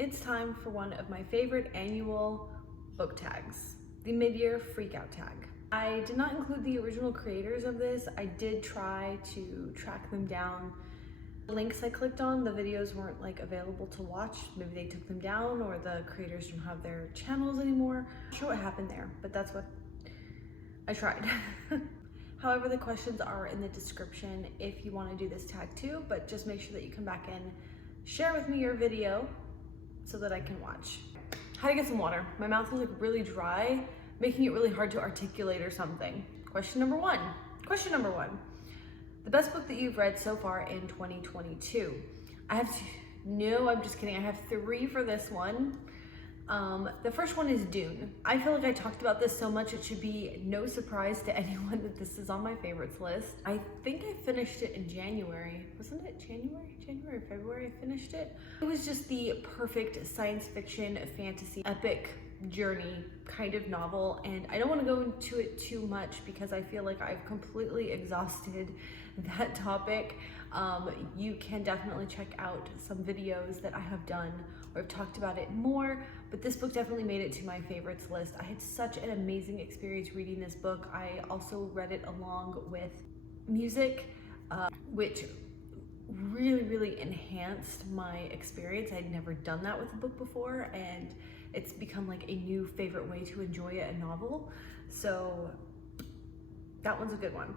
It's time for one of my favorite annual book tags, the Mid-Year Freakout Tag. I did not include the original creators of this. I did try to track them down. The links I clicked on, the videos weren't available to watch. Maybe they took them down or the creators don't have their channels anymore. I'm not sure what happened there, but that's what I tried. However, the questions are in the description if you want to do this tag too, but just make sure that you come back and share with me your video so that I can watch. How to get some water. My mouth is really dry, making it really hard to articulate or something. Question number one. The best book that you've read so far in 2022. No, I'm just kidding. I have 3 for this one. The first one is Dune. I feel like I talked about this so much it should be no surprise to anyone that this is on my favorites list. I think I finished it in January. Wasn't it January, February I finished it? It was just the perfect science fiction, fantasy, epic journey kind of novel, and I don't want to go into it too much because I feel like I've completely exhausted that topic. You can definitely check out some videos that I have done where I've talked about it more, but this book definitely made it to my favorites list. I had such an amazing experience reading this book. I also read it along with music, which really enhanced my experience. I'd never done that with a book before, and it's become a new favorite way to enjoy a novel. So that one's a good one.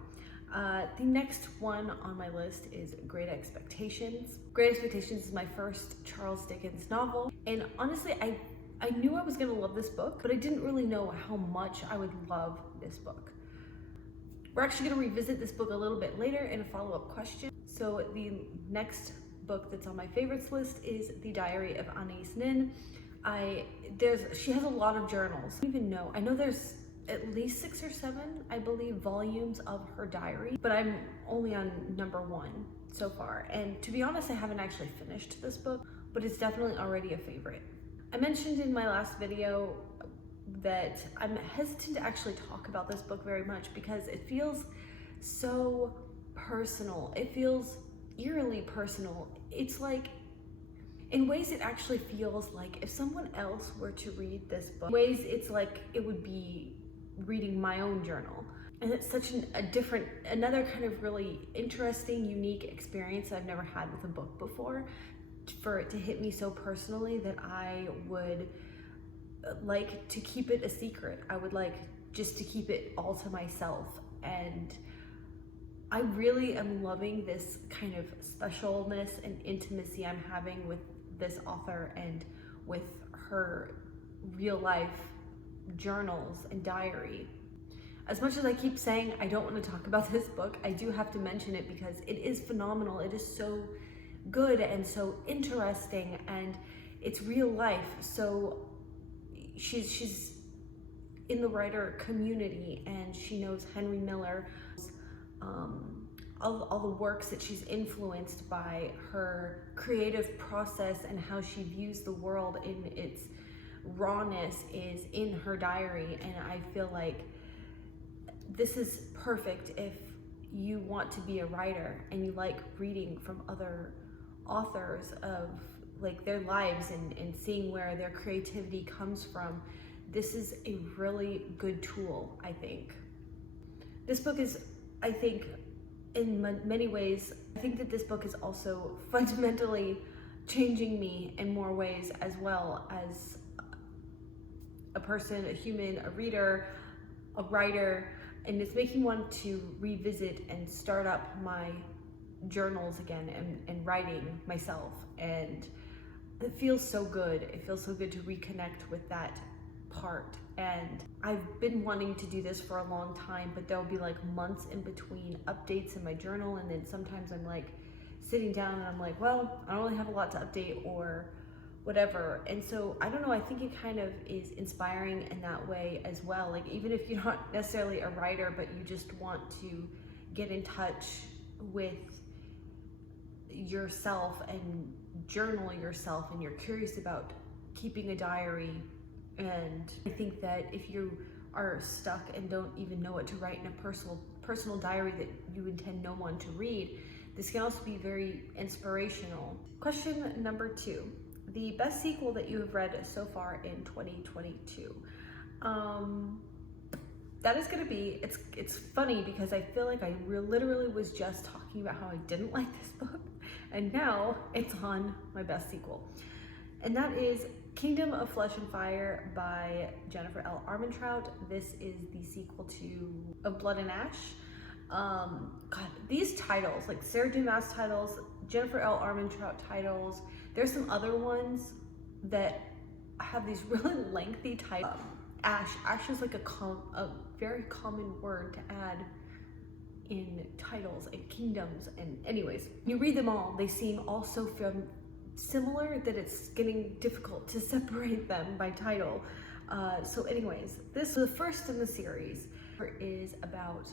The next one on my list is Great Expectations. Great Expectations is my first Charles Dickens novel, and honestly, I knew I was gonna love this book, but I didn't really know how much I would love this book. We're actually gonna revisit this book a little bit later in a follow-up question. So the next book that's on my favorites list is The Diary of Anais Nin. She has a lot of journals. I don't even know. I know there's at least 6 or 7, I believe, volumes of her diary, but I'm only on number 1 so far. And to be honest, I haven't actually finished this book, but it's definitely already a favorite. I mentioned in my last video that I'm hesitant to actually talk about this book very much because it feels so personal. It feels eerily personal. It's in ways it actually feels like if someone else were to read this book. In ways it's it would be reading my own journal. And it's such another kind of really interesting, unique experience that I've never had with a book before, for it to hit me so personally that I would like to keep it a secret. I would like just to keep it all to myself. And I really am loving this kind of specialness and intimacy I'm having with this author and with her real life journals and diary. As much as I keep saying I don't want to talk about this book, I do have to mention it because it is phenomenal. It is so good and so interesting, and it's real life. So she's in the writer community, and she knows Henry Miller, all the works that she's influenced by. Her creative process and how she views the world in its rawness is in her diary, and I feel like this is perfect if you want to be a writer and you like reading from other authors of their lives and seeing where their creativity comes from. This is a really good tool, I think. This book is, I think, in many ways, I think that this book is also fundamentally changing me in more ways as well as a person, a human, a reader, a writer, and it's making me want to revisit and start up my journals again and writing myself. And it feels so good. It feels so good to reconnect with that part. And I've been wanting to do this for a long time, but there'll be months in between updates in my journal, and then sometimes I'm sitting down and I'm well, I don't really have a lot to update or whatever. And so I don't know, I think it kind of is inspiring in that way as well. Even if you're not necessarily a writer, but you just want to get in touch with yourself and journal yourself, and you're curious about keeping a diary. And I think that if you are stuck and don't even know what to write in a personal diary that you intend no one to read, this can also be very inspirational. Question number 2. the best sequel that you have read so far in 2022. That is gonna be, it's funny because I feel like I literally was just talking about how I didn't like this book, and now it's on my best sequel. And that is Kingdom of Flesh and Fire by Jennifer L. Armentrout. This is the sequel to Of Blood and Ash. God, these titles, like Sarah J. Maas titles, Jennifer L. Armentrout titles, there's some other ones that have these really lengthy titles. Ash is like a very common word to add in titles and kingdoms, and anyways, you read them all, they seem all so similar that it's getting difficult to separate them by title. So anyways, this is the first in the series. Is about,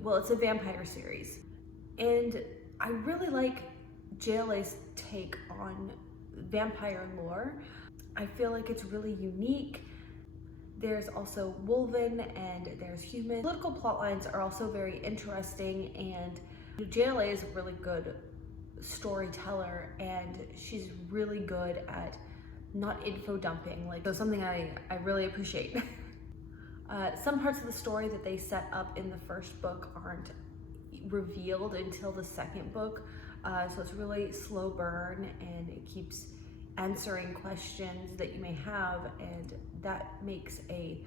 well, it's a vampire series, and I really like JLA's take on vampire lore. I feel like it's really unique. There's also Wolven and there's human. Political plot lines are also very interesting, and JLA is a really good storyteller, and she's really good at not info dumping, like so something I really appreciate. Some parts of the story that they set up in the first book aren't revealed until the second book, so it's really slow burn, and it keeps answering questions that you may have, and that makes a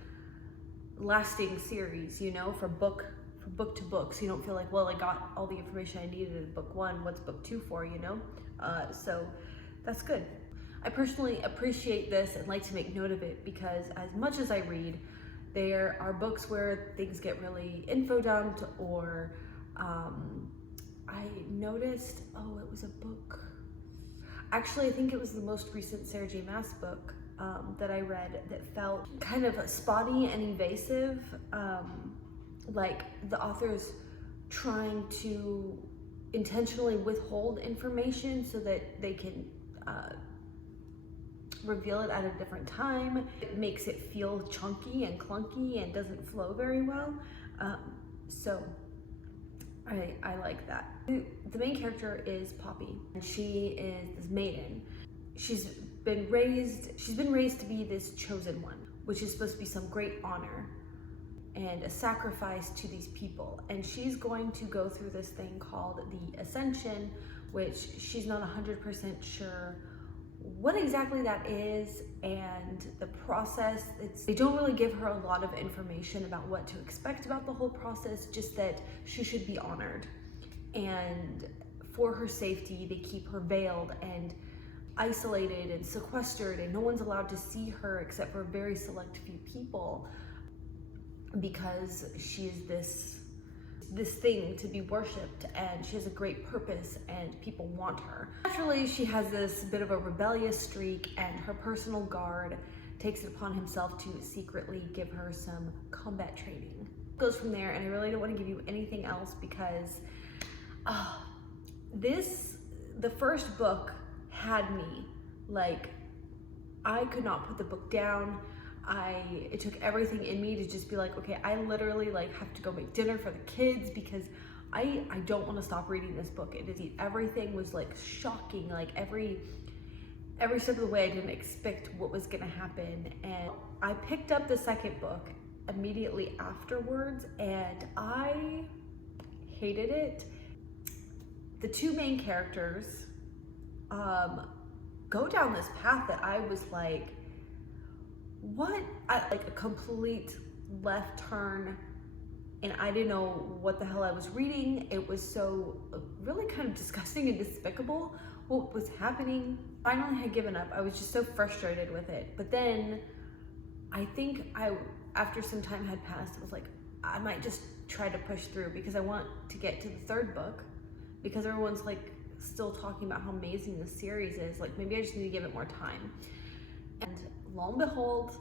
lasting series, you know, from book to book, so you don't feel like, well, I got all the information I needed in book one, what's book two for, you know? So that's good. I personally appreciate this and like to make note of it, because as much as I read, there are books where things get really info dumped, or I noticed, oh, it was a book. Actually, I think it was the most recent Sarah J. Maas book that I read that felt kind of spotty and evasive. Like the author's trying to intentionally withhold information so that they can reveal it at a different time. It makes it feel chunky and clunky and doesn't flow very well. So I like that. The main character is Poppy, and she is this maiden. She's been raised to be this chosen one, which is supposed to be some great honor and a sacrifice to these people. And she's going to go through this thing called the Ascension, which she's not 100% sure what exactly that is, and the process. They don't really give her a lot of information about what to expect about the whole process, just that she should be honored. And for her safety, they keep her veiled and isolated and sequestered, and no one's allowed to see her except for a very select few people, because she is this thing to be worshipped, and she has a great purpose and people want her. Naturally, she has this bit of a rebellious streak, and her personal guard takes it upon himself to secretly give her some combat training. It goes from there, and I really don't want to give you anything else, because the first book had me, like, I could not put the book down. It took everything in me to just be like, okay, I literally like have to go make dinner for the kids, because I don't want to stop reading this book. Everything was like shocking, like every step of the way I didn't expect what was gonna happen. And I picked up the second book immediately afterwards, and I hated it. The two main characters go down this path that I was like, what? Like a complete left turn, and I didn't know what the hell I was reading. It was so really kind of disgusting and despicable what was happening. Finally had given up. I was just so frustrated with it. But then I think after some time had passed, I was like, I might just try to push through, because I want to get to the third book, because everyone's like still talking about how amazing this series is. Like, maybe I just need to give it more time. And lo and behold,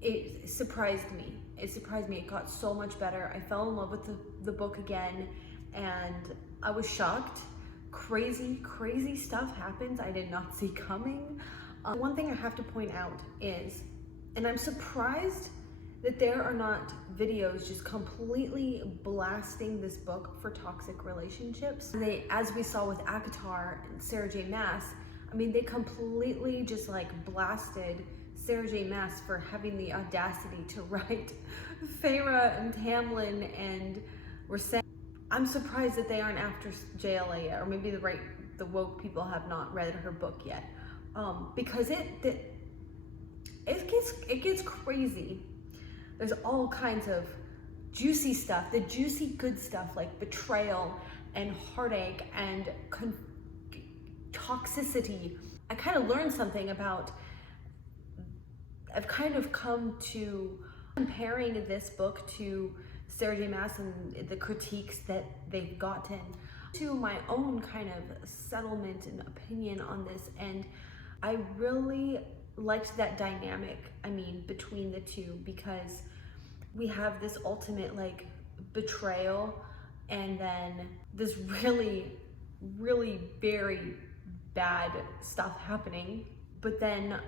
it surprised me. It got so much better. I fell in love with the book again, and I was shocked. Crazy stuff happens I did not see coming. One thing I have to point out is, and I'm surprised that there are not videos just completely blasting this book for toxic relationships. As we saw with ACOTAR and Sarah J. Maas, I mean, they completely just like blasted Sarah J. Maas for having the audacity to write Feyre and Tamlin, and were saying, I'm surprised that they aren't after JLA yet, or maybe the woke people have not read her book yet, because it gets crazy. There's all kinds of juicy stuff, the juicy good stuff like betrayal and heartache and toxicity. I kind of learned something about, I've kind of come to comparing this book to Sarah J. Maas and the critiques that they've gotten, to my own kind of settlement and opinion on this, and I really liked that dynamic, I mean, between the two, because we have this ultimate like betrayal and then this really, really very bad stuff happening, but then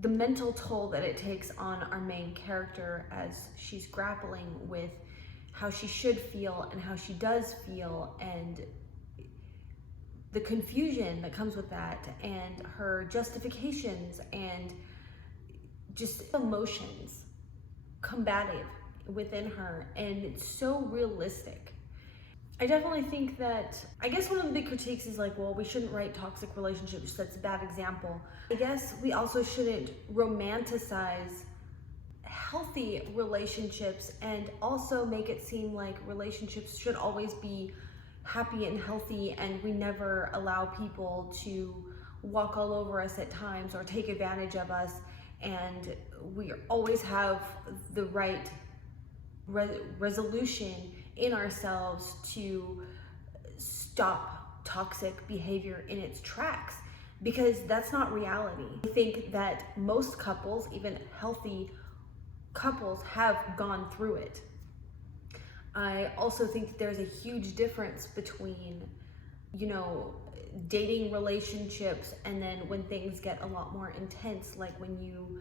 the mental toll that it takes on our main character as she's grappling with how she should feel and how she does feel, and the confusion that comes with that, and her justifications, and just emotions combative within her, and it's so realistic. I definitely think that, I guess one of the big critiques is like, well, we shouldn't write toxic relationships, that's a bad example. I guess we also shouldn't romanticize healthy relationships and also make it seem like relationships should always be happy and healthy, and we never allow people to walk all over us at times or take advantage of us, and we always have the right resolution in ourselves to stop toxic behavior in its tracks, because that's not reality. I think that most couples, even healthy couples, have gone through it. I also think that there's a huge difference between, you know, dating relationships and then when things get a lot more intense, like when you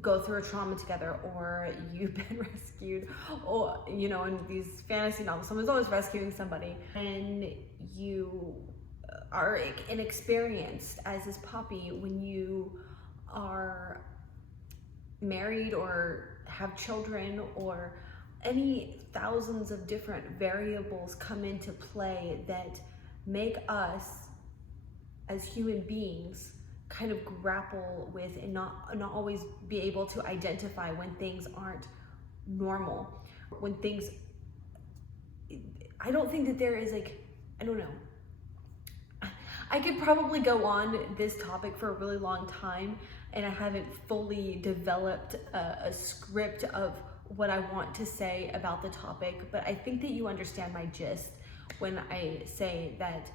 go through a trauma together, or you've been rescued, or, you know, in these fantasy novels, someone's always rescuing somebody, and you are inexperienced, as is Poppy, when you are married or have children, or any thousands of different variables come into play that make us as human beings kind of grapple with and not always be able to identify when things aren't normal, when things, I don't think that there is like, I don't know. I could probably go on this topic for a really long time, and I haven't fully developed a script of what I want to say about the topic, but I think that you understand my gist when I say that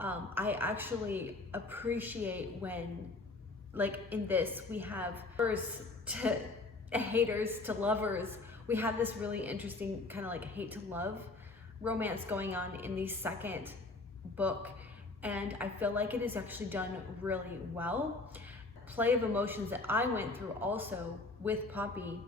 I actually appreciate when, like in this, we have lovers to haters to lovers. We have this really interesting kind of like hate to love romance going on in the second book, and I feel like it is actually done really well. Play of emotions that I went through also with Poppy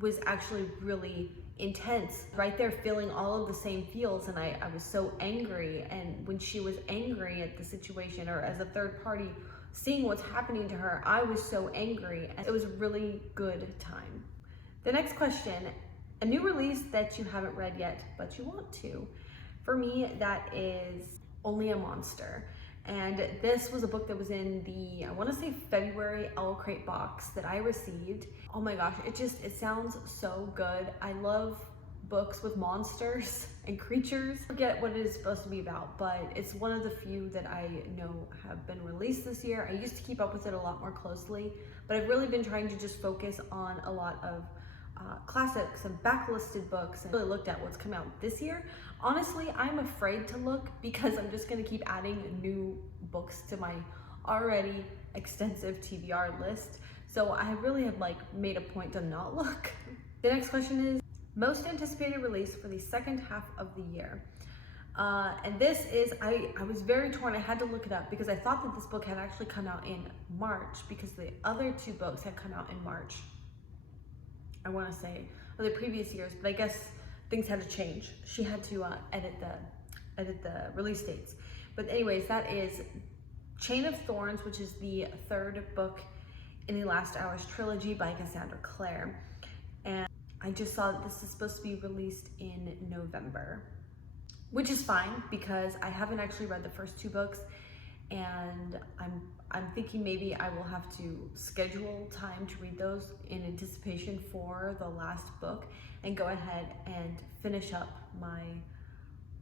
was actually really intense. Right there, feeling all of the same feels, and I was so angry, and when she was angry at the situation, or as a third party seeing what's happening to her, I was so angry, and it was a really good time. The next question, a new release that you haven't read yet but you want to. For me, that is Only a Monster. And this was a book that was in the, I want to say February Owl Crate box that I received. Oh my gosh, it sounds so good. I love books with monsters and creatures. I forget what it is supposed to be about, but it's one of the few that I know have been released this year. I used to keep up with it a lot more closely, but I've really been trying to just focus on a lot of classics and backlisted books, and really looked at what's come out this year. Honestly, I'm afraid to look because I'm just gonna keep adding new books to my already extensive TBR list. So I really have like made a point to not look. The next question is most anticipated release for the second half of the year. And this is, I was very torn. I had to look it up because I thought that this book had actually come out in March, because the other two books had come out in March, I want to say, or the previous years, but I guess things had to change. She had to edit the release dates. But anyways, that is Chain of Thorns, which is the third book in the Last Hours trilogy by Cassandra Clare. And I just saw that this is supposed to be released in November, which is fine because I haven't actually read the first two books, and I'm thinking maybe I will have to schedule time to read those in anticipation for the last book and go ahead and finish up my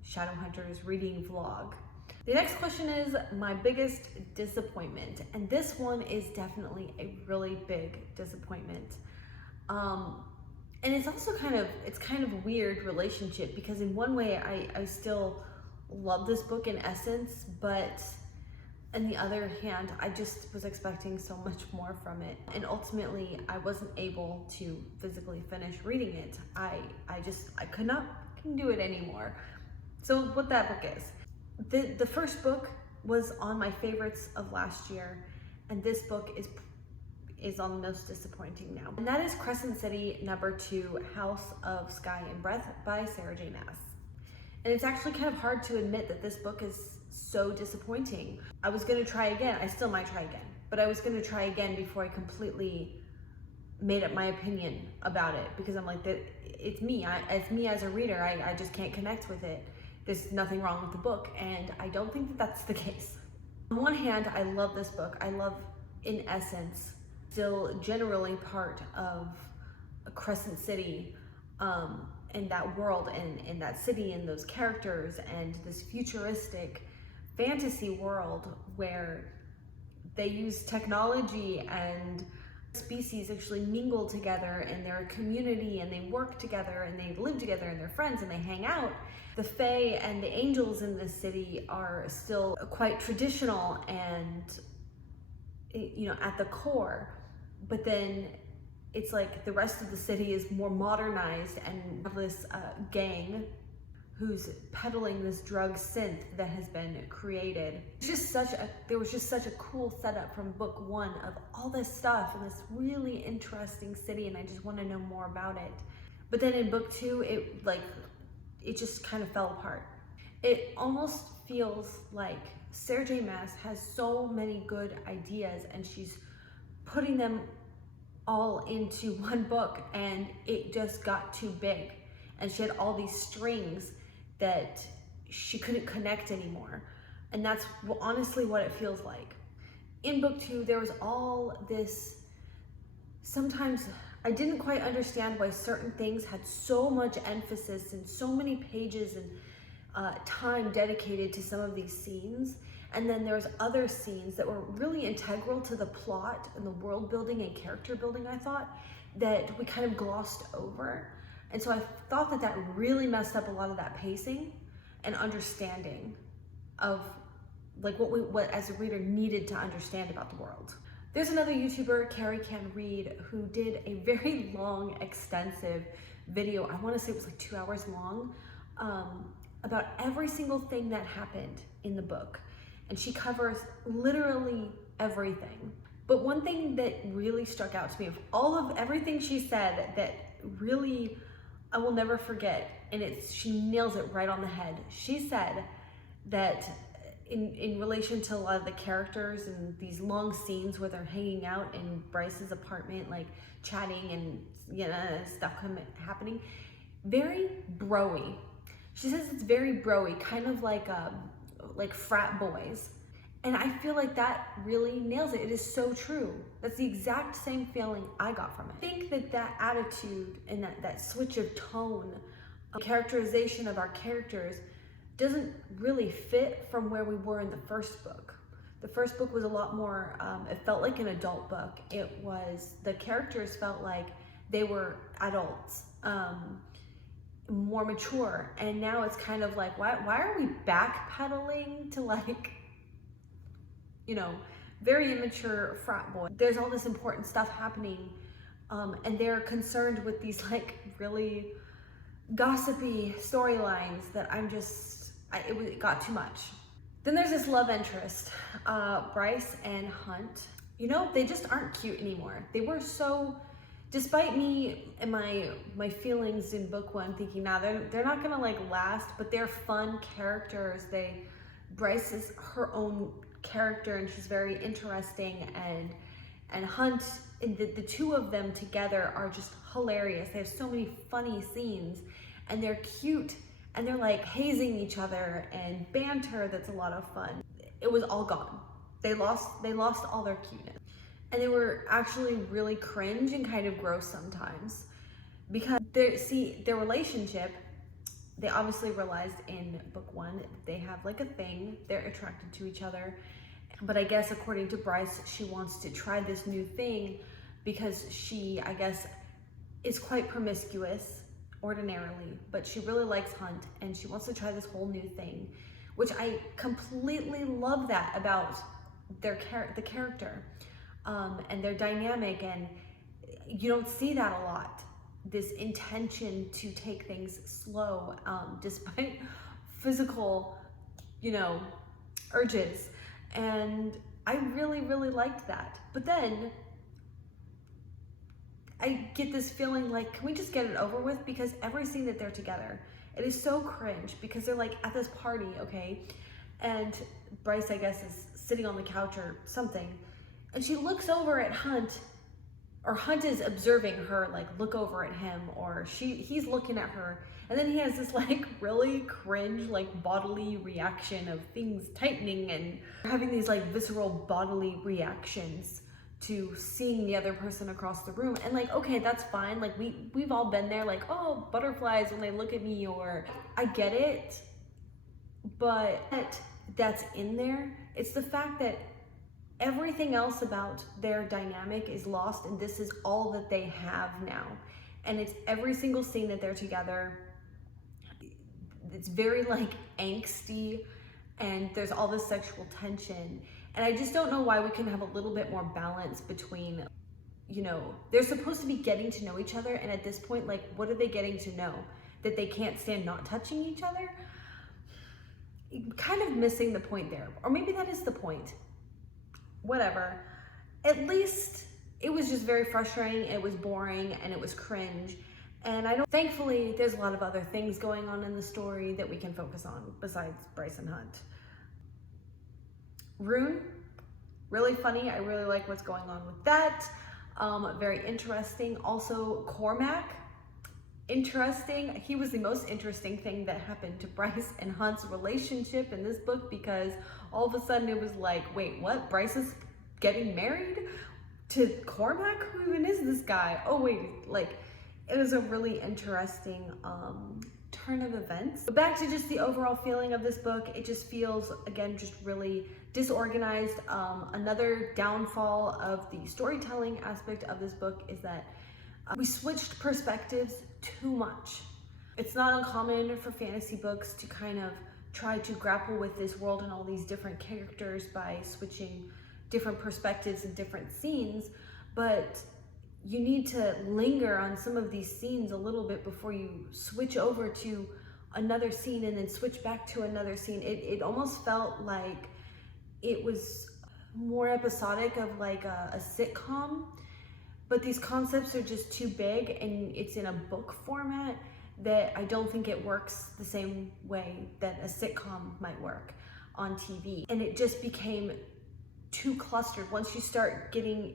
Shadowhunters reading vlog. The next question is my biggest disappointment, and this one is definitely a really big disappointment. And it's also kind of a weird relationship, because in one way I still love this book in essence, but on the other hand, I just was expecting so much more from it. And ultimately I wasn't able to physically finish reading it. I couldn't do it anymore. So what that book is. The first book was on my favorites of last year, and this book is on the most disappointing now. And that is Crescent City #2, House of Sky and Breath by Sarah J. Maas. And it's actually kind of hard to admit that this book is so disappointing. I was gonna try again, I still might try again, but I was gonna try again before I completely made up my opinion about it, because I'm like, it's me as a reader, I just can't connect with it. There's nothing wrong with the book, and I don't think that that's the case. On one hand, I love this book. I love, in essence, still generally part of Crescent City, and that world and that city and those characters and this futuristic fantasy world where they use technology and species actually mingle together, and they're a community and they work together and they live together and they're friends and they hang out. The Fae and the angels in this city are still quite traditional and, you know, at the core, but then it's like the rest of the city is more modernized and have this gang who's peddling this drug synth that has been created. There was just such a cool setup from book one of all this stuff in this really interesting city, and I just want to know more about it. But then in book two, it just kind of fell apart. It almost feels like Sarah J. Maas has so many good ideas and she's putting them all into one book, and it just got too big. And she had all these strings that she couldn't connect anymore. And that's honestly what it feels like. In book two, there was all this, sometimes I didn't quite understand why certain things had so much emphasis and so many pages and time dedicated to some of these scenes. And then there's other scenes that were really integral to the plot and the world building and character building, I thought, that we kind of glossed over. And so I thought that that really messed up a lot of that pacing and understanding of like what as a reader needed to understand about the world. There's another YouTuber, Carrie Can Read, who did a very long, extensive video, I want to say it was like 2 hours long, about every single thing that happened in the book. And she covers literally everything. But one thing that really struck out to me of everything she said that really I will never forget, and she nails it right on the head. She said that in relation to a lot of the characters and these long scenes where they're hanging out in Bryce's apartment, like chatting and, you know, stuff happening, very bro-y. She says it's very bro-y, kind of like frat boys. And I feel like that really nails it. It is so true. That's the exact same feeling I got from it. I think that attitude and that switch of tone, characterization of our characters doesn't really fit from where we were in the first book. The first book was a lot more, it felt like an adult book. The characters felt like they were adults, more mature. And now it's kind of like, why are we backpedaling to like, you know, very immature frat boy? There's all this important stuff happening, and they're concerned with these like really gossipy storylines that it got too much. Then there's this love interest, Bryce and Hunt. You know, they just aren't cute anymore. They were so, despite me and my feelings in book one thinking, nah, they're not gonna like last, but they're fun characters. Bryce is her own character and she's very interesting, and Hunt, and the two of them together are just hilarious. They have so many funny scenes and they're cute and they're like hazing each other and banter that's a lot of fun. It was all gone. They lost all their cuteness. And they were actually really cringe and kind of gross sometimes, because their relationship, they obviously realized in book 1 that they have like a thing, they're attracted to each other. But I guess according to Bryce, she wants to try this new thing because she, I guess, is quite promiscuous ordinarily, but she really likes Hunt and she wants to try this whole new thing, which I completely love that about the character and their dynamic. And you don't see that a lot, this intention to take things slow despite physical, urges. And I really, really liked that. But then I get this feeling like, can we just get it over with? Because every scene that they're together, it is so cringe because they're like at this party, okay? And Bryce, I guess, is sitting on the couch or something. And she looks over at Hunt, or Hunt is observing her, like look over at him, or he's looking at her. And then he has this like really cringe, like bodily reaction of things tightening and having these like visceral bodily reactions to seeing the other person across the room. And like, okay, that's fine. Like we've all been there, like, oh, butterflies when they look at me, or I get it, but that's in there. It's the fact that everything else about their dynamic is lost, and this is all that they have now. And it's every single scene that they're together. It's very like angsty, and there's all this sexual tension. And I just don't know why we can have a little bit more balance between, they're supposed to be getting to know each other, and at this point, like, what are they getting to know? That they can't stand not touching each other? Kind of missing the point there. Or maybe that is the point. Whatever. At least it was just very frustrating, it was boring, and it was cringe. And thankfully, there's a lot of other things going on in the story that we can focus on besides Bryce and Hunt. Rune, really funny. I really like what's going on with that. Very interesting. Also, Cormac, interesting. He was the most interesting thing that happened to Bryce and Hunt's relationship in this book, because all of a sudden it was like, wait, what? Bryce is getting married to Cormac? Who even is this guy? Oh wait, like, it was a really interesting turn of events. But back to just the overall feeling of this book, it just feels, again, just really disorganized. Another downfall of the storytelling aspect of this book is that we switched perspectives too much. It's not uncommon for fantasy books to kind of try to grapple with this world and all these different characters by switching different perspectives and different scenes, but you need to linger on some of these scenes a little bit before you switch over to another scene and then switch back to another scene. It almost felt like it was more episodic of like a sitcom, but these concepts are just too big and it's in a book format that I don't think it works the same way that a sitcom might work on TV. And it just became too clustered. Once you start getting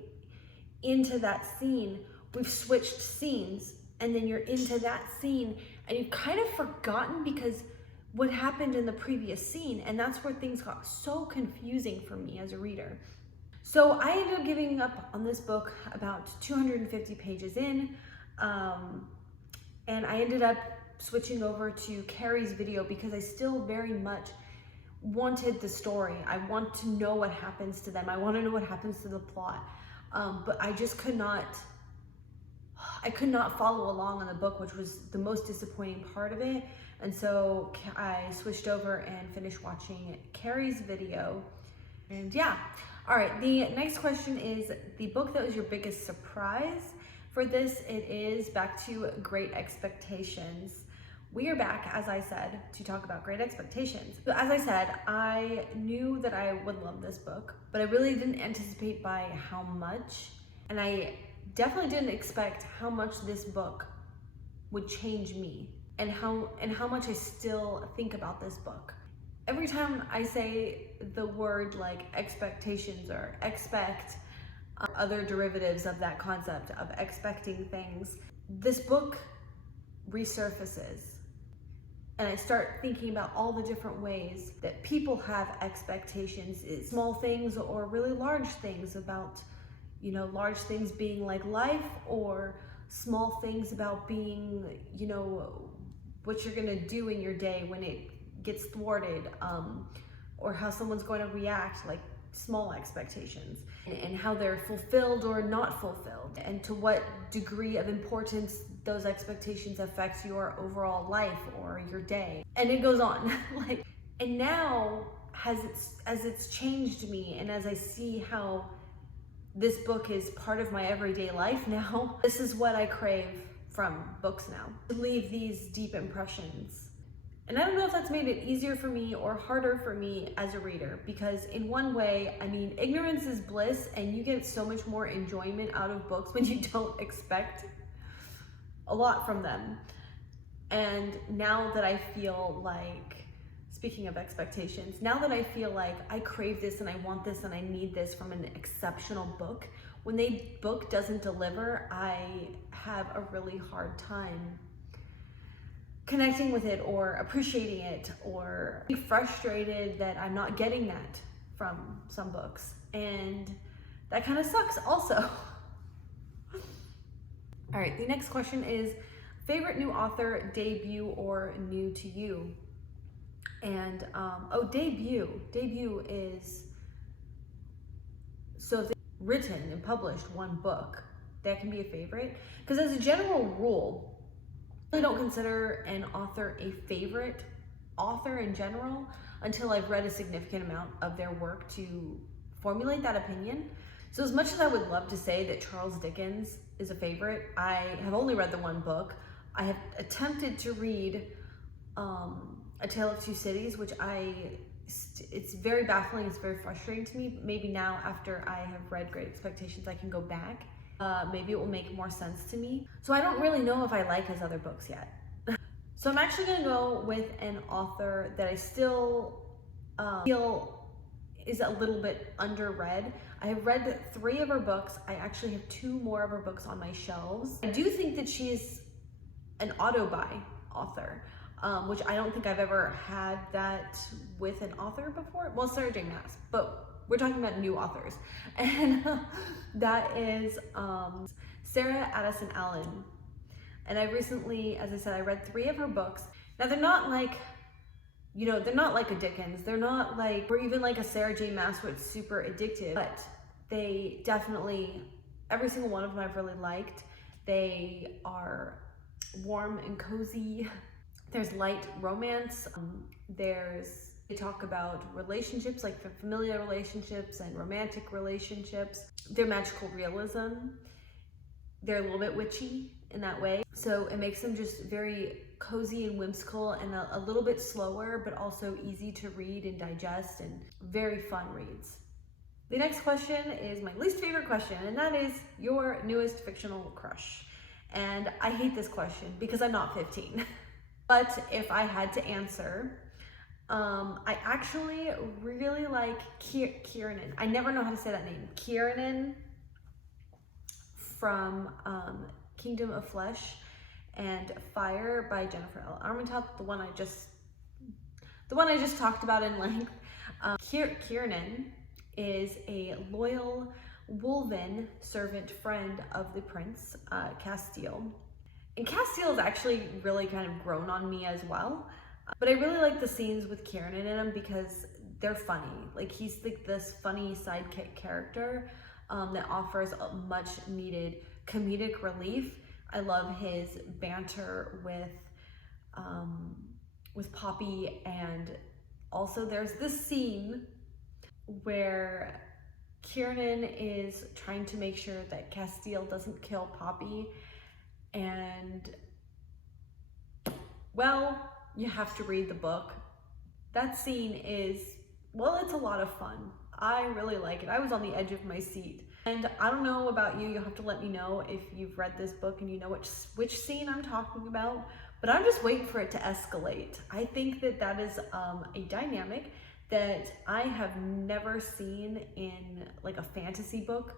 into that scene, we've switched scenes, and then you're into that scene and you've kind of forgotten because what happened in the previous scene, and that's where things got so confusing for me as a reader. So I ended up giving up on this book about 250 pages in, and I ended up switching over to Carrie's video because I still very much wanted the story. I want to know what happens to them. I want to know what happens to the plot. But I just could not follow along on the book, which was the most disappointing part of it. And so I switched over and finished watching Carrie's video. And yeah, all right, the next question is the book that was your biggest surprise. For this, it is back to Great Expectations. We are back, as I said, to talk about Great Expectations. So as I said, I knew that I would love this book, but I really didn't anticipate by how much. And I definitely didn't expect how much this book would change me and how much I still think about this book. every time I say the word like expectations or expect, other derivatives of that concept of expecting things, this book resurfaces. And I start thinking about all the different ways that people have expectations, small things or really large things about, you know, large things being like life, or small things about being, you know, what you're gonna do in your day when it gets thwarted, or how someone's going to react, like small expectations, and how they're fulfilled or not fulfilled, and to what degree of importance those expectations affect your overall life or your day. And it goes on. Like, and now as it's changed me, and as I see how this book is part of my everyday life now, this is what I crave from books now, to leave these deep impressions. And I don't know if that's made it easier for me or harder for me as a reader, because in one way, I mean, ignorance is bliss, and you get so much more enjoyment out of books when you don't expect a lot from them. And now that I feel like, speaking of expectations, now that I feel like I crave this and I want this and I need this from an exceptional book, when the book doesn't deliver, I have a really hard time connecting with it or appreciating it, or being frustrated that I'm not getting that from some books. And that kind of sucks also. All right, the next question is favorite new author, debut, or new to you? And debut is, so if they've written and published one book, that can be a favorite. Because as a general rule, I really don't consider an author a favorite author in general until I've read a significant amount of their work to formulate that opinion. So as much as I would love to say that Charles Dickens is a favorite, I have only read the one book. I have attempted to read A Tale of Two Cities, which it's very baffling, it's very frustrating to me. Maybe now, after I have read Great Expectations, I can go back. Maybe it will make more sense to me. So I don't really know if I like his other books yet. So I'm actually gonna go with an author that I still feel is a little bit underread. I have read 3 of her books. I actually have 2 more of her books on my shelves. I do think that she's an auto-buy author, which I don't think I've ever had that with an author before. Well, Sarah J. Maas, but we're talking about new authors. And that is Sarah Addison Allen. And I recently, as I said, I read 3 of her books. Now they're not like, you know, they're not like a Dickens. They're not like, or even like a Sarah J. Maas where it's super addictive, but they definitely, every single one of them I've really liked. They are warm and cozy. There's light romance. They talk about relationships, like familial relationships and romantic relationships. They're magical realism. They're a little bit witchy in that way. So it makes them just very cozy and whimsical, and a little bit slower, but also easy to read and digest, and very fun reads. The next question is my least favorite question, and that is your newest fictional crush. And I hate this question because I'm not 15. But if I had to answer, I actually really like Kiernan. I never know how to say that name. Kiernan from Kingdom of Flesh and Fire by Jennifer L. Armentrout, the one I just talked about in length. Kiernan is a loyal woven servant friend of the Prince, Castile. And Castile has actually really kind of grown on me as well. But I really like the scenes with Kiernan in them because they're funny. Like, he's like this funny sidekick character that offers a much needed comedic relief. I love his banter with Poppy, and also there's this scene where Kiernan is trying to make sure that Castile doesn't kill Poppy, and, well, you have to read the book. That scene is, well, it's a lot of fun. I really like it. I was on the edge of my seat. And I don't know about you, you'll have to let me know if you've read this book and you know which scene I'm talking about, but I'm just waiting for it to escalate. I think that that is a dynamic that I have never seen in like a fantasy book.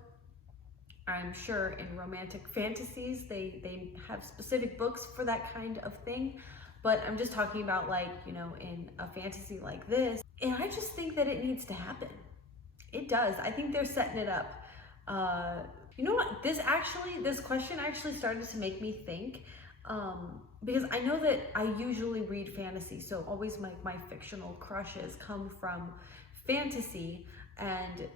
I'm sure in romantic fantasies, they have specific books for that kind of thing. But I'm just talking about like, you know, in a fantasy like this. And I just think that it needs to happen. It does. I think they're setting it up. You know what? This question actually started to make me think. Because I know that I usually read fantasy. So always my fictional crushes come from fantasy, and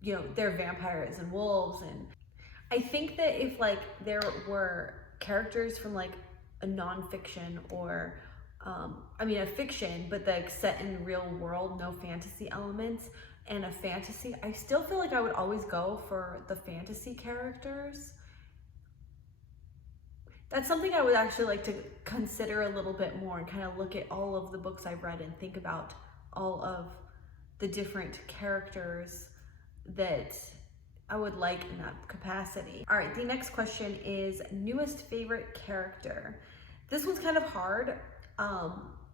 you know, they're vampires and wolves. And I think that if like there were characters from like a nonfiction or I mean a fiction, but like set in the real world, no fantasy elements, and a fantasy, I still feel like I would always go for the fantasy characters. That's something I would actually like to consider a little bit more and kind of look at all of the books I've read and think about all of the different characters that I would like in that capacity. All right, the next question is newest favorite character. This one's kind of hard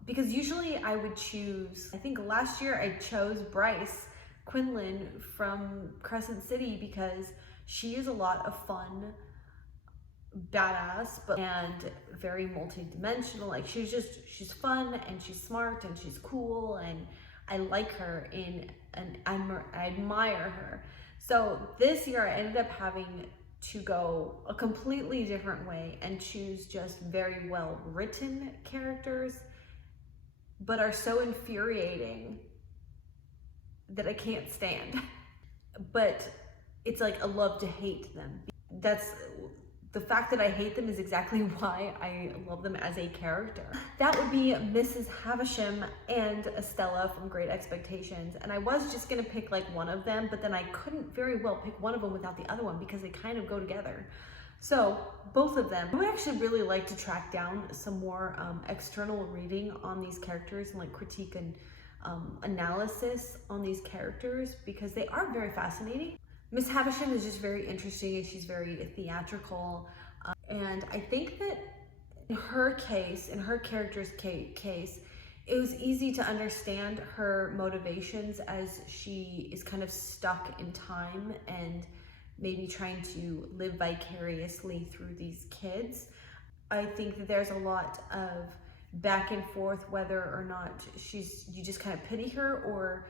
because usually I would choose, I think last year I chose Bryce Quinlan from Crescent City because she is a lot of fun, badass, and very multi-dimensional. Like she's fun and she's smart and she's cool, and I like her and I admire her. So this year I ended up having to go a completely different way and choose just very well written characters, but are so infuriating that I can't stand. But it's like a love to hate them. That's the fact that I hate them is exactly why I love them as a character. That would be Mrs. Havisham and Estella from Great Expectations. And I was just gonna pick like one of them, but then I couldn't very well pick one of them without the other one because they kind of go together. So both of them. I would actually really like to track down some more external reading on these characters and like critique and analysis on these characters because they are very fascinating. Miss Havisham is just very interesting and she's very theatrical. And I think that in her case, in her character's case, it was easy to understand her motivations as she is kind of stuck in time and maybe trying to live vicariously through these kids. I think that there's a lot of back and forth whether or not you just kind of pity her or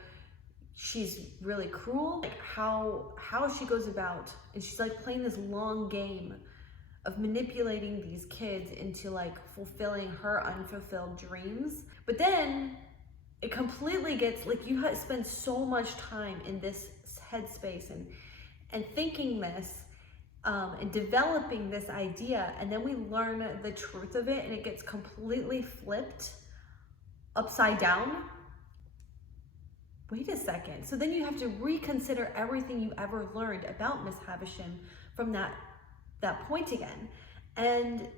she's really cruel. Like how she goes about, and she's like playing this long game of manipulating these kids into like fulfilling her unfulfilled dreams. But then it completely gets like you spend so much time in this headspace and thinking this and developing this idea, and then we learn the truth of it and it gets completely flipped upside down. Wait a second. So then you have to reconsider everything you ever learned about Miss Havisham from that point again. And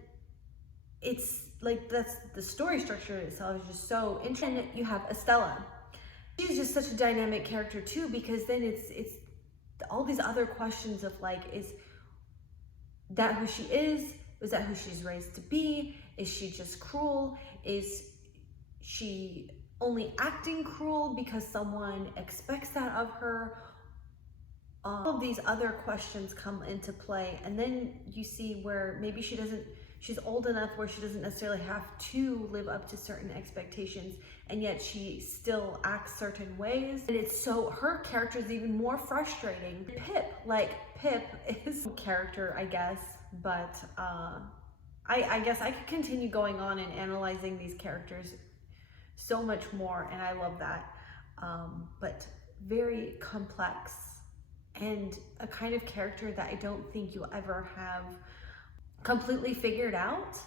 it's like that's the story structure itself is just so interesting. And you have Estella. She's just such a dynamic character too, because then it's all these other questions of like, is that who she is? Is that who she's raised to be? Is she just cruel? Is she only acting cruel because someone expects that of her? All of these other questions come into play, and then you see where maybe she's old enough where she doesn't necessarily have to live up to certain expectations, and yet she still acts certain ways. And it's so, her character is even more frustrating. Pip is a character, I guess, but I guess I could continue going on and analyzing these characters so much more, and I love that. But very complex and a kind of character that I don't think you'll ever have completely figured out,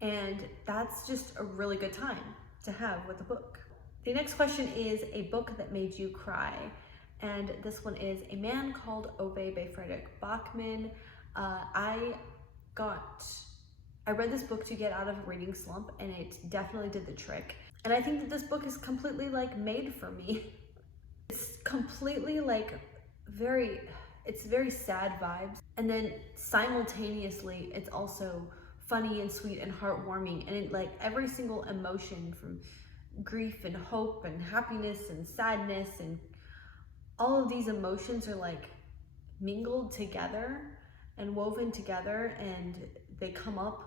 and that's just a really good time to have with a book. The next question is a book that made you cry, and this one is A Man Called Ove by Frederick Bachman. I read this book to get out of a reading slump, and it definitely did the trick. And I think that this book is completely like made for me. It's completely like it's very sad vibes. And then simultaneously, it's also funny and sweet and heartwarming, and it, like, every single emotion from grief and hope and happiness and sadness, and all of these emotions are like mingled together and woven together, and they come up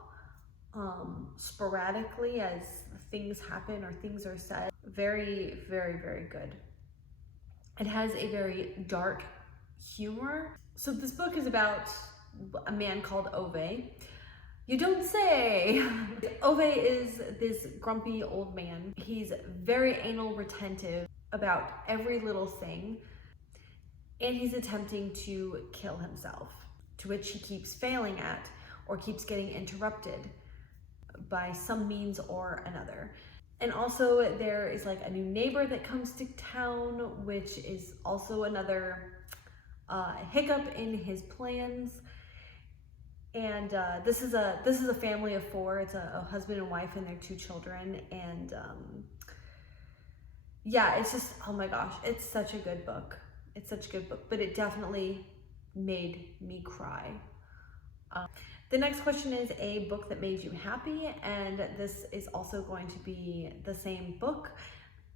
sporadically as things happen or things are said. Very, very, very good. It has a very dark humor. So this book is about a man called Ove. You don't say! Ove is this grumpy old man. He's very anal retentive about every little thing, and he's attempting to kill himself, to which he keeps failing at, or keeps getting interrupted by some means or another. And also there is like a new neighbor that comes to town, which is also another hiccup in his plans. And this is a family of four. It's a husband and wife and their 2 children. And yeah, it's just, oh my gosh, it's such a good book. It's such a good book, but it definitely made me cry. The next question is a book that made you happy, and this is also going to be the same book,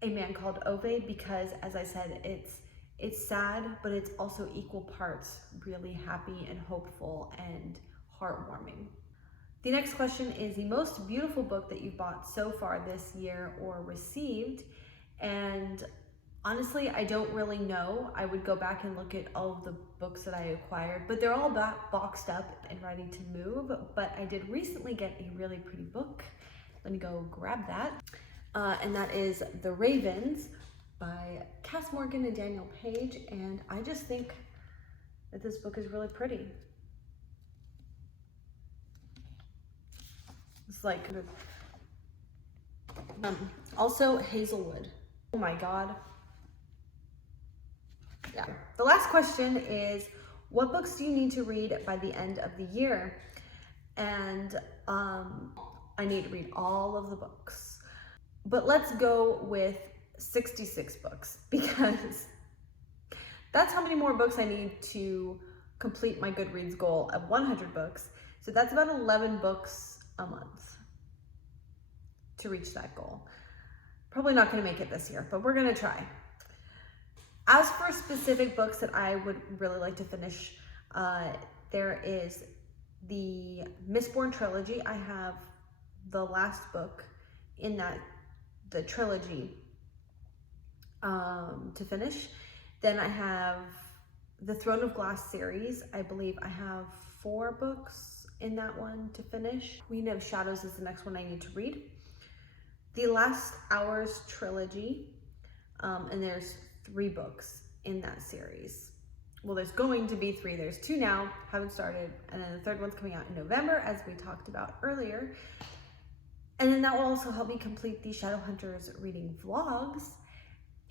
A Man Called Ove, because as I said, it's sad, but it's also equal parts really happy and hopeful and heartwarming. The next question is the most beautiful book that you've bought so far this year or received, and honestly, I don't really know. I would go back and look at all of the books that I acquired, but they're all boxed up and ready to move. But I did recently get a really pretty book. Let me go grab that. And that is The Ravens by Cass Morgan and Daniel Page. And I just think that this book is really pretty. It's like, also Hazelwood. Oh my God. Yeah. The last question is, what books do you need to read by the end of the year? And I need to read all of the books. But let's go with 66 books, because that's how many more books I need to complete my Goodreads goal of 100 books. So that's about 11 books a month to reach that goal. Probably not going to make it this year, but we're going to try. As for specific books that I would really like to finish, there is the Mistborn trilogy. I have the last book in the trilogy to finish. Then I have the Throne of Glass series. I believe I have 4 books in that one to finish. Queen of Shadows is the next one I need to read. The Last Hours trilogy, and there's 3 books in that series. Well, there's going to be 3. There's 2 now, haven't started, and then the 3rd one's coming out in November, as we talked about earlier. And then that will also help me complete the Shadowhunters reading vlogs,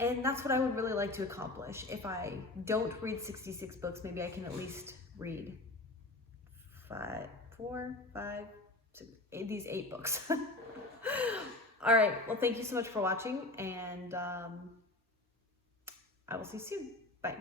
and that's what I would really like to accomplish. If I don't read 66 books, maybe I can at least read these 8 books. All right, well, thank you so much for watching, and I will see you soon. Bye.